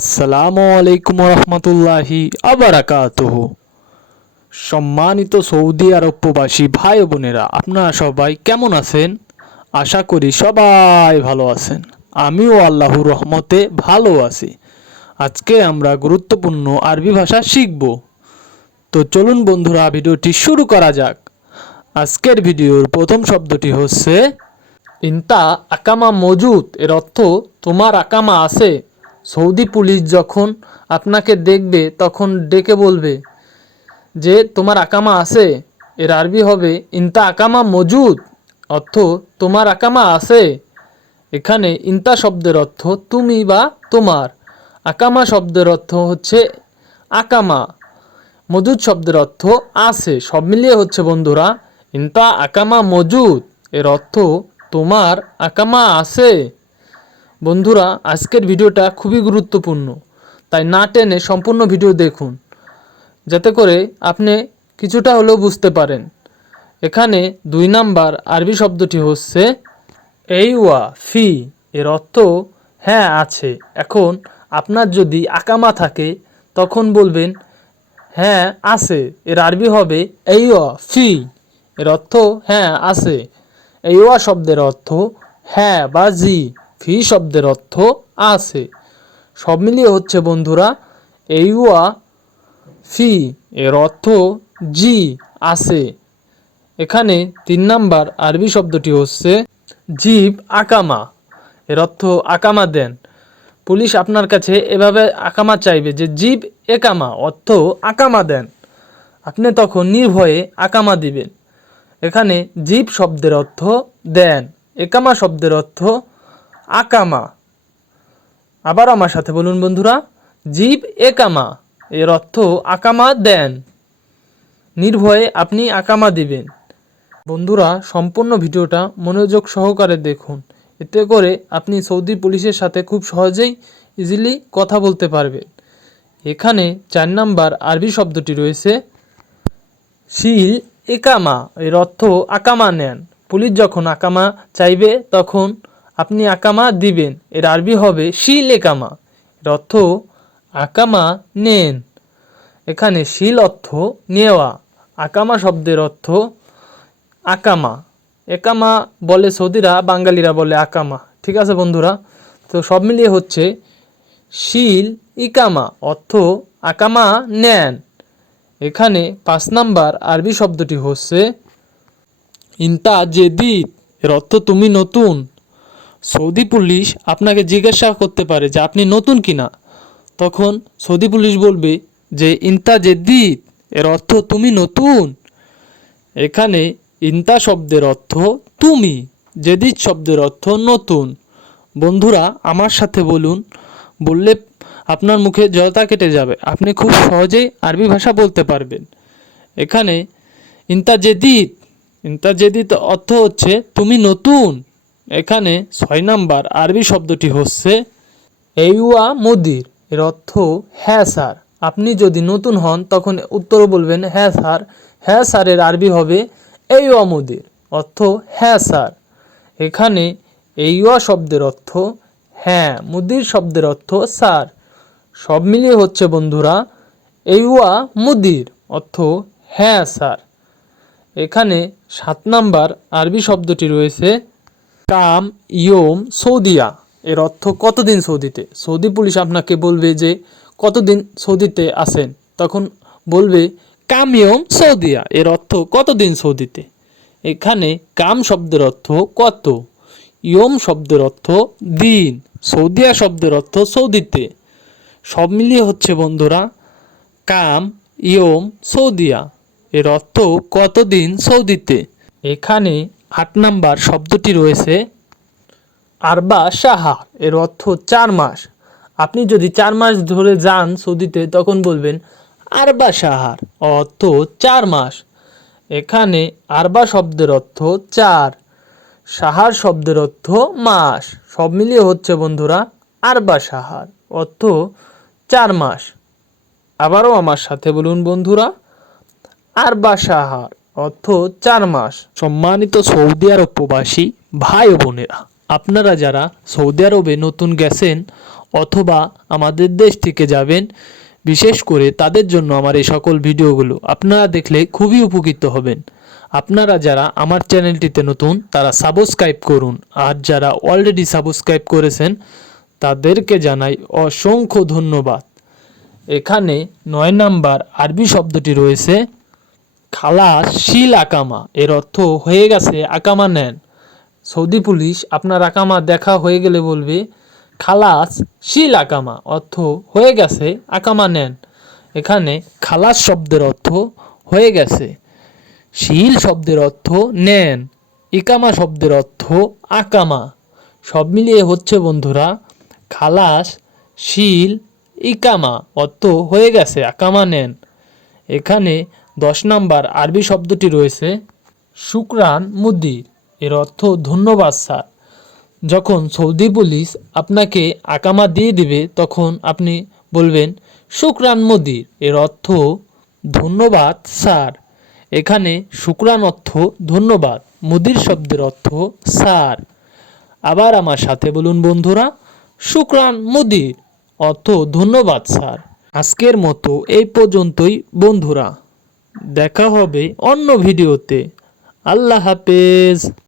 আসসালামু আলাইকুম রহমতুল্লাহি আবারাকাতুহ। সম্মানিত সৌদি আরব প্রবাসী ভাই বোনেরা, আপনারা সবাই কেমন আছেন? আশা করি সবাই ভালো আছেন। আমিও আল্লাহর রহমতে ভালো আছি। আজকে আমরা গুরুত্বপূর্ণ আরবি ভাষা শিখব। তো চলুন বন্ধুরা, ভিডিওটি শুরু করা যাক। আজকের ভিডিওর প্রথম শব্দটি হচ্ছে, ইন্তা আকামা মজুদ এর অর্থ, তোমার আকামা আছে সৌদি পুলিশ যখন আপনাকে দেখবে, তখন ডেকে বলবে যে, তোমার আকামা আছে, এর আরবি হবে, ইন্তা আকামা মজুদ। অর্থ, তোমার আকামা আছে। এখানে ইন্তা শব্দের অর্থ, তুমি বা তোমার। আকামা শব্দের অর্থ হচ্ছে, আকামা। মজুদ শব্দের অর্থ, আছে। সব মিলিয়ে হচ্ছে, বন্ধুরা, ইন্তা আকামা মজুদ। এর অর্থ, তোমার আকামা আছে। বন্ধুরা, আজকের ভিডিওটা খুবই গুরুত্বপূর্ণ। তাই না টেনে সম্পূর্ণ ভিডিও দেখুন, যাতে করে আপনি কিছুটা হলেও বুঝতে পারেন। এখানে দুই নাম্বার আরবি শব্দটি হচ্ছে এইওয়া ফি। এর অর্থ হ্যাঁ আছে। এখন আপনার যদি আকামা থাকে, তখন বলবেন হ্যাঁ আছে। এর আরবি হবে এইওয়া ফি। এর অর্থ হ্যাঁ আছে। এইওয়া শব্দের অর্থ হ্যাঁ বা জি। ফি শব্দের অর্থ আছে। সব মিলিয়ে হচ্ছে বন্ধুরা এই ওয়া ফি এর অর্থ জি, আছে। এখানে তিন নাম্বার আরবি শব্দটি হচ্ছে জীব আকামা। এর অর্থ আকামা দেন। পুলিশ আপনার কাছে এভাবে আকামা চাইবে যে জীব একামা, অর্থ আকামা দেন। আপনি তখন নির্ভয়ে আকামা দিবেন। এখানে জীব শব্দের অর্থ দেন, একামা শব্দের অর্থ আকামা। আবার আমার সাথে বলুন বন্ধুরা, জীব একামা। এর অর্থ আকামা দেন। নির্ভয়ে আপনি আকামা দিবেন। বন্ধুরা, সম্পূর্ণ ভিডিওটা মনোযোগ সহকারে দেখুন। এতে করে আপনি সৌদি পুলিশের সাথে খুব সহজেই ইজিলি কথা বলতে পারবেন। এখানে চার নাম্বার আরবি শব্দটি রয়েছে, শিল একামা। এর অর্থ আকামা নেন। পুলিশ যখন আকামা চাইবে, তখন আপনি আকামা দিবেন, এর আরবি হবে শিল একামা। এর অর্থ, আকামা নেন। এখানে শিল অর্থ নেওয়া, আকামা শব্দের অর্থ আকামা। একামা বলে সৌদিরা, বাঙালিরা বলে আকামা। ঠিক আছে বন্ধুরা? তো সব মিলিয়ে হচ্ছে শিল ইকামা, অর্থ আকামা নেন। এখানে পাঁচ নাম্বার আরবি শব্দটি হচ্ছে ইন্তা জেদিদ এর অর্থ তুমি নতুন। সৌদি পুলিশ আপনাকে জিজ্ঞাসা করতে পারে যে আপনি নতুন কিনা। তখন সৌদি পুলিশ বলবে যে, ইন্তা জেদিদ এর অর্থ তুমি নতুন। এখানে ইন্তা শব্দের অর্থ তুমি জেদিদ শব্দের অর্থ নতুন। বন্ধুরা, আমার সাথে বলুন, বললে আপনার মুখে জড়তা কেটে যাবে। আপনি খুব সহজেই আরবি ভাষা বলতে পারবেন। এখানে, ইন্তা জেদিদ ইন্তা জেদিদ অর্থ হচ্ছে তুমি নতুন। এখানে ছয় নাম্বার আরবি শব্দটি হচ্ছে এইওয়া মুদির। এর অর্থ হ্যাঁ স্যার। আপনি যদি নতুন হন, তখন উত্তর বলবেন হ্যাঁ স্যার। হ্যাঁ স্যারের আরবি হবে এইওয়া মুদির। অর্থ হ্যাঁ স্যার। এখানে এইওয়া শব্দের অর্থ হ্যাঁ। মুদির শব্দের অর্থ, স্যার। সব মিলিয়ে হচ্ছে, বন্ধুরা এইওয়া মুদির। অর্থ হ্যাঁ স্যার। এখানে সাত নাম্বার আরবি শব্দটি রয়েছে কাম ইয়ম, সৌদিয়া। এর অর্থ কতদিন সৌদিতে? সৌদি পুলিশ আপনাকে বলবে যে কতদিন সৌদিতে আসেন তখন বলবে, কাম ইয়ম, সৌদিয়া। এর অর্থ কতদিন সৌদিতে? এখানে কাম শব্দের অর্থ কত? ইয়ম শব্দের অর্থ দিন। সৌদিয়া শব্দের অর্থ সৌদিতে। সব মিলিয়ে হচ্ছে বন্ধুরা, কাম, ইয়ম, সৌদিয়া। এর অর্থ কতদিন সৌদিতে? এখানে আট নাম্বার শব্দটি রয়েছে আরবা সাহা এর অর্থ চার মাস। আপনি যদি চার মাস ধরে যান সৌদিতে, তখন বলবেন আরবা সাহার অর্থ চার মাস। এখানে আরবা শব্দের অর্থ চার। সাহার শব্দের অর্থ মাস। সব মিলিয়ে হচ্ছে বন্ধুরা আরবা সাহার অর্থ চার মাস। আবারও আমার সাথে বলুন বন্ধুরা, আরবা সাহার অর্থ চার মাস। সম্মানিত সৌদি আরব প্রবাসী ভাই বোনেরা, আপনারা যারা সৌদি আরবে নতুন গেছেন অথবা আমাদের দেশ থেকে যাবেন, বিশেষ করে তাদের জন্য আমার এই সকল ভিডিওগুলো আপনারা দেখলে খুবই উপকৃত হবেন। আপনারা যারা আমার চ্যানেলটিতে নতুন, তারা সাবস্ক্রাইব করুন। আর যারা অলরেডি সাবস্ক্রাইব করেছেন, তাদেরকে জানাই অসংখ্য ধন্যবাদ। এখানে নয় নাম্বার আরবি শব্দটি রয়েছে খালাস শিল আকামা, এর অর্থ হয়ে গেছে আকামা নেন। সৌদি পুলিশ আপনার আকামা দেখা হয়ে গেলে বলবে খালাস শিল আকামা অর্থ হয়ে গেছে আকামা নেন। এখানে খালাস শব্দের অর্থ হয়ে গেছে, শিল শব্দের অর্থ নেন, ইকামা শব্দের অর্থ আকামা। সব মিলিয়ে হচ্ছে বন্ধুরা খালাস শিল ইকামা, অর্থ হয়ে গেছে আকামা নেন। এখানে দশ নাম্বার আরবি শব্দটি রয়েছে, শুক্রান মুদির এর অর্থ, ধন্যবাদ, স্যার। যখন সৌদি পুলিশ আপনাকে আকামা দিয়ে দিবে, তখন আপনি বলবেন, শুক্রান মুদির এর অর্থ, ধন্যবাদ, স্যার। এখানে শুক্রান অর্থ, ধন্যবাদ মুদির শব্দের অর্থ, স্যার। আবার আমার সাথে বলুন, বন্ধুরা, শুক্রান মুদির অর্থ, ধন্যবাদ, স্যার। আজকের মতো এই পর্যন্তই, বন্ধুরা। দেখা হবে অন্য ভিডিওতে। আল্লাহ হাফেজ।